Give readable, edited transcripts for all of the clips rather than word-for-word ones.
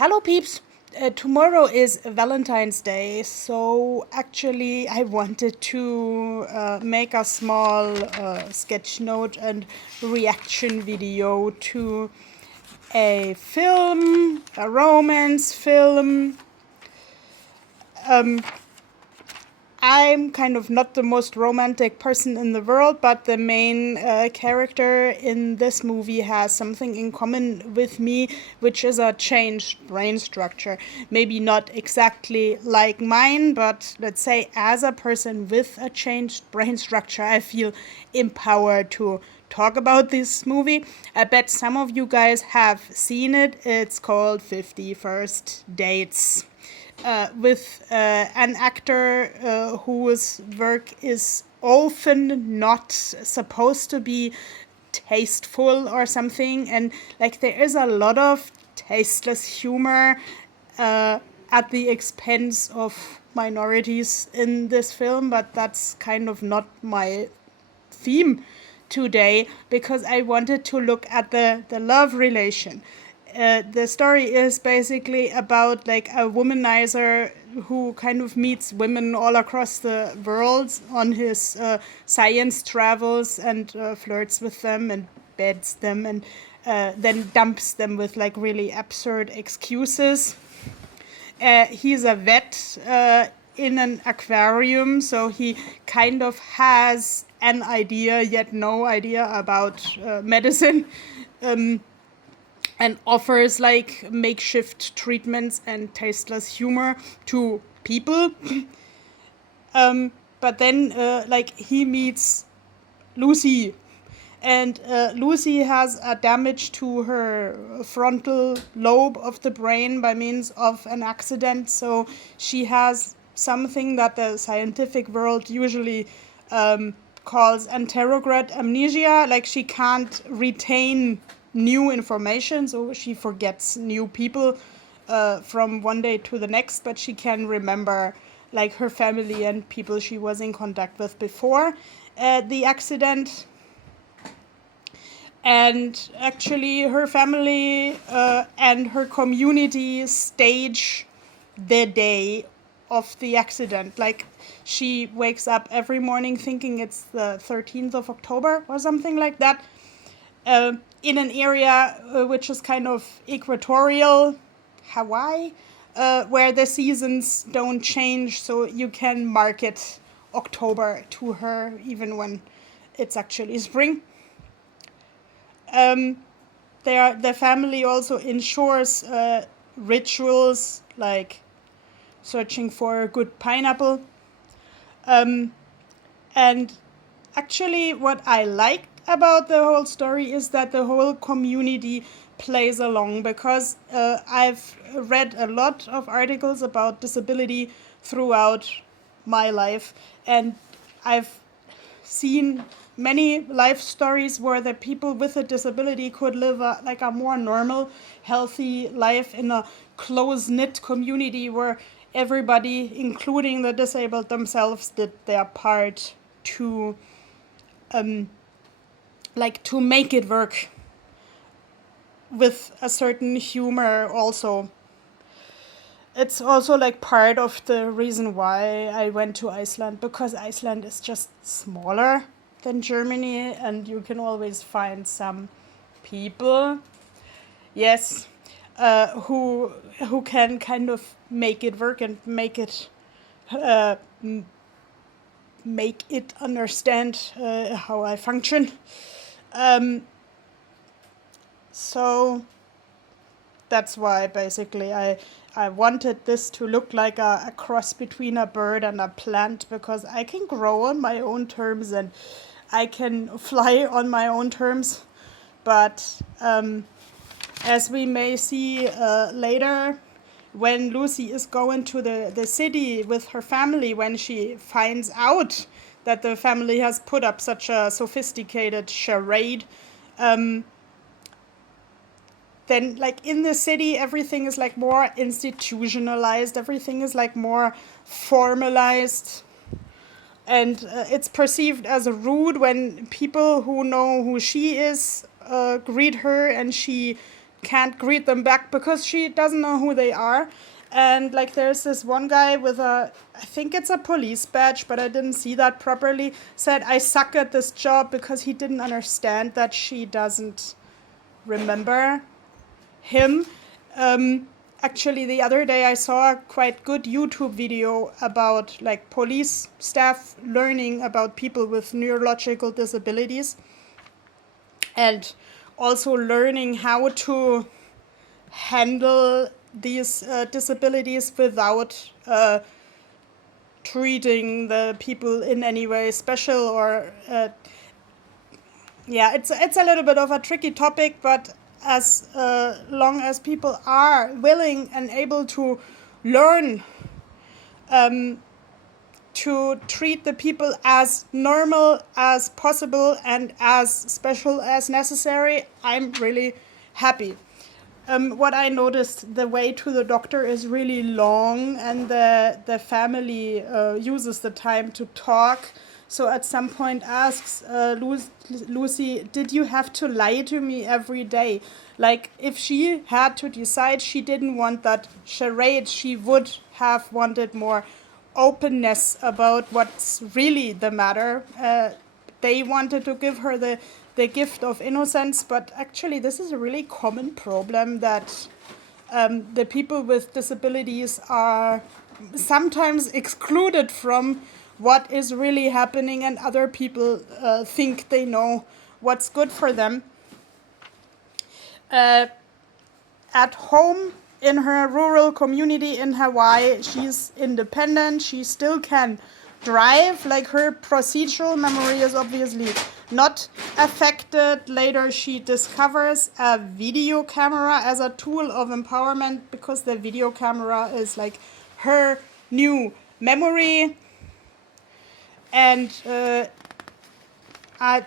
Hello, peeps. Tomorrow is Valentine's Day, so actually, I wanted to make a small sketch note and reaction video to a film, a romance film. Um, I'm kind of not the most romantic person in the world, but the main character in this movie has something in common with me, which is a changed brain structure. Maybe not exactly like mine, but let's say as a person with a changed brain structure, I feel empowered to talk about this movie. I bet some of you guys have seen it. It's called 50 First Dates. With an actor whose work is often not supposed to be tasteful or something, and like there is a lot of tasteless humor at the expense of minorities in this film, but that's kind of not my theme today because I wanted to look at the love relation. The story is basically about like a womanizer who kind of meets women all across the world on his science travels and flirts with them and beds them and then dumps them with like really absurd excuses. He's a vet in an aquarium, so he kind of has an idea, yet no idea about medicine. And offers like makeshift treatments and tasteless humor to people. But then, like, he meets Lucy, and Lucy has a damage to her frontal lobe of the brain by means of an accident. So she has something that the scientific world usually calls anterograde amnesia. Like she can't retain new information, so she forgets new people from one day to the next, but she can remember like her family and people she was in contact with before the accident. And actually her family and her community stage the day of the accident. Like she wakes up every morning thinking it's the 13th of October or something like that, in an area which is kind of equatorial, Hawaii, where the seasons don't change, so you can market October to her even when it's actually spring. The family also ensures rituals like searching for a good pineapple. And actually, what I like about the whole story is that the whole community plays along, because I've read a lot of articles about disability throughout my life, and I've seen many life stories where the people with a disability could live a more normal, healthy life in a close-knit community where everybody, including the disabled themselves, did their part to to make it work with a certain humor also. It's also like part of the reason why I went to Iceland, because Iceland is just smaller than Germany and you can always find some people, yes, who can kind of make it work and make it understand how I function. So that's why basically I wanted this to look like a cross between a bird and a plant, because I can grow on my own terms and I can fly on my own terms. But as we may see later, when Lucy is going to the city with her family, when she finds out that the family has put up such a sophisticated charade, then like in the city everything is like more institutionalized, everything is like more formalized, and it's perceived as rude when people who know who she is greet her and she can't greet them back because she doesn't know who they are. And like there's this one guy with I think it's a police badge, but I didn't see that properly, said I suck at this job because he didn't understand that she doesn't remember him. Actually, the other day I saw a quite good YouTube video about like police staff learning about people with neurological disabilities and also learning how to handle these disabilities without treating the people in any way special or it's a little bit of a tricky topic, but as long as people are willing and able to learn to treat the people as normal as possible and as special as necessary, I'm really happy. What I noticed, the way to the doctor is really long, and the family uses the time to talk. So at some point asks Lucy, did you have to lie to me every day? Like, if she had to decide she didn't want that charade, she would have wanted more openness about what's really the matter. They wanted to give her the gift of innocence, but actually this is a really common problem that the people with disabilities are sometimes excluded from what is really happening, and other people think they know what's good for them. At home in her rural community in Hawaii, she's independent, she still can drive, like her procedural memory is obviously not affected. Later she discovers a video camera as a tool of empowerment because the video camera is like her new memory. And I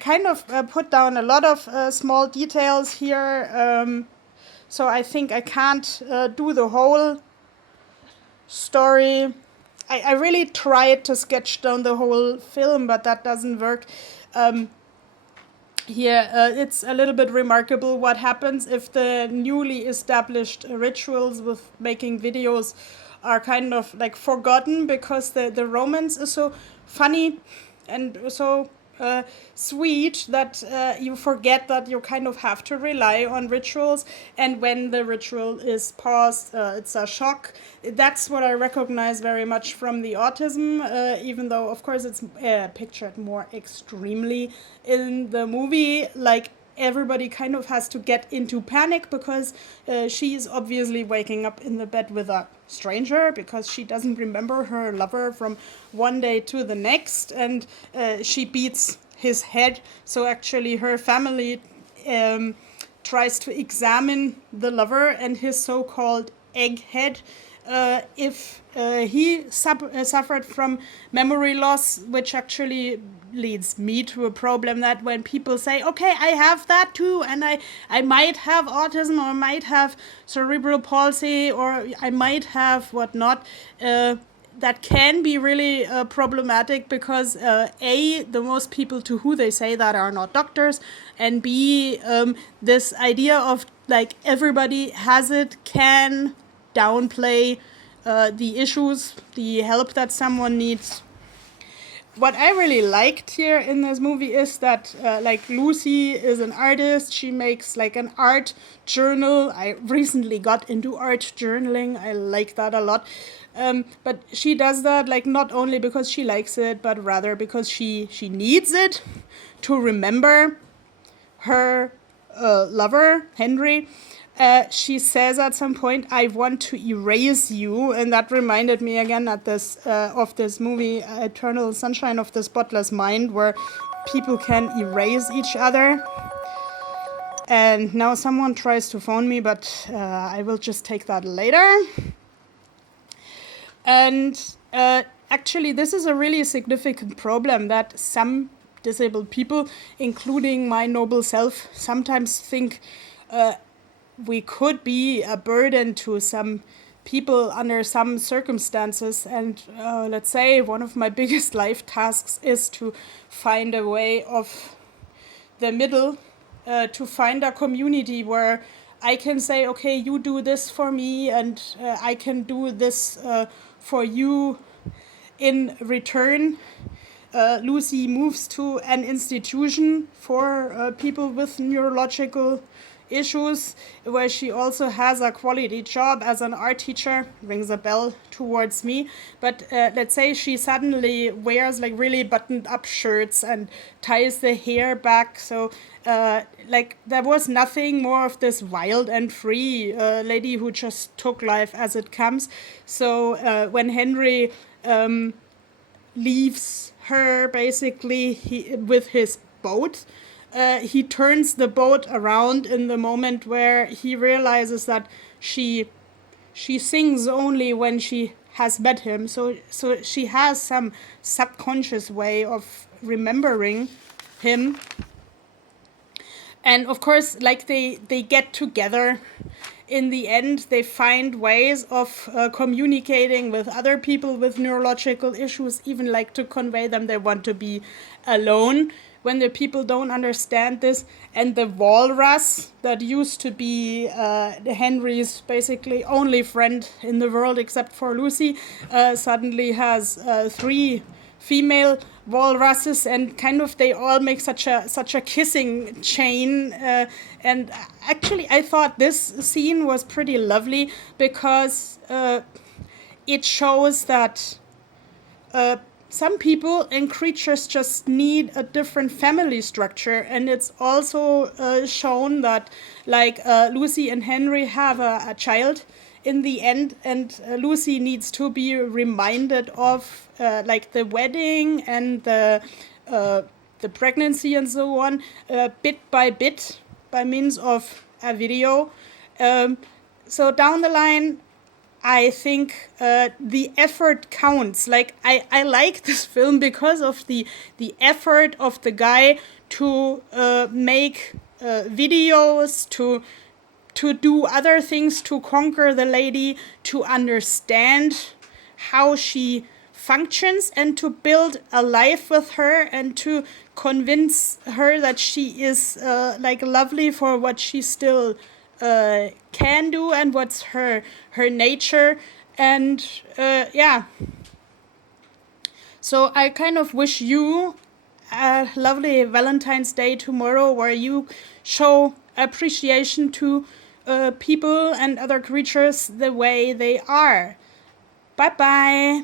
kind of put down a lot of small details here, so I think I can't do the whole story. I really tried to sketch down the whole film, but that doesn't work. Here, it's a little bit remarkable what happens if the newly established rituals with making videos are kind of like forgotten, because the romance is so funny and so sweet that you forget that you kind of have to rely on rituals, and when the ritual is paused, it's a shock. That's what I recognize very much from the autism, even though of course it's pictured more extremely in the movie. Like, everybody kind of has to get into panic because she's obviously waking up in the bed with a stranger because she doesn't remember her lover from one day to the next, and she beats his head. So actually her family tries to examine the lover and his so-called egghead if he suffered from memory loss, which actually leads me to a problem that when people say, okay, I have that too, and I might have autism, or might have cerebral palsy, or I might have whatnot, that can be really problematic because A, the most people to who they say that are not doctors, and B, this idea of like everybody has it can downplay the issues, the help that someone needs. What I really liked here in this movie is that like Lucy is an artist. She makes like an art journal. I recently got into art journaling. I like that a lot. But she does that like not only because she likes it, but rather because she needs it to remember her lover, Henry. She says at some point, I want to erase you, and that reminded me again of this movie, Eternal Sunshine of the Spotless Mind, where people can erase each other. And now someone tries to phone me, but I will just take that later. And actually, this is a really significant problem that some disabled people, including my noble self, sometimes think we could be a burden to some people under some circumstances. And let's say one of my biggest life tasks is to find a way of the middle to find a community where I can say, okay, you do this for me, and I can do this for you in return. Lucy moves to an institution for people with neurological issues, where she also has a quality job as an art teacher. Rings a bell towards me. But let's say she suddenly wears like really buttoned up shirts and ties the hair back. So like there was nothing more of this wild and free lady who just took life as it comes. So when Henry leaves her basically with his boat, he turns the boat around in the moment where he realizes that she sings only when she has met him. So she has some subconscious way of remembering him. And of course, like they get together. In the end, they find ways of communicating with other people with neurological issues, even like to convey them they want to be alone when the people don't understand this. And the walrus that used to be Henry's basically only friend in the world except for Lucy suddenly has 3 female walruses, and kind of they all make such a kissing chain. And actually, I thought this scene was pretty lovely because it shows that some people and creatures just need a different family structure, and it's also shown that like Lucy and Henry have a child in the end, and Lucy needs to be reminded of like the wedding and the pregnancy and so on, bit by bit, by means of a video. So down the line, I think the effort counts. Like I like this film because of the effort of the guy to make videos, to do other things, to conquer the lady, to understand how she functions, and to build a life with her, and to convince her that she is like lovely for what she still can do and what's her nature. And yeah, so I kind of wish you a lovely Valentine's Day tomorrow, where you show appreciation to people and other creatures the way they are. Bye bye.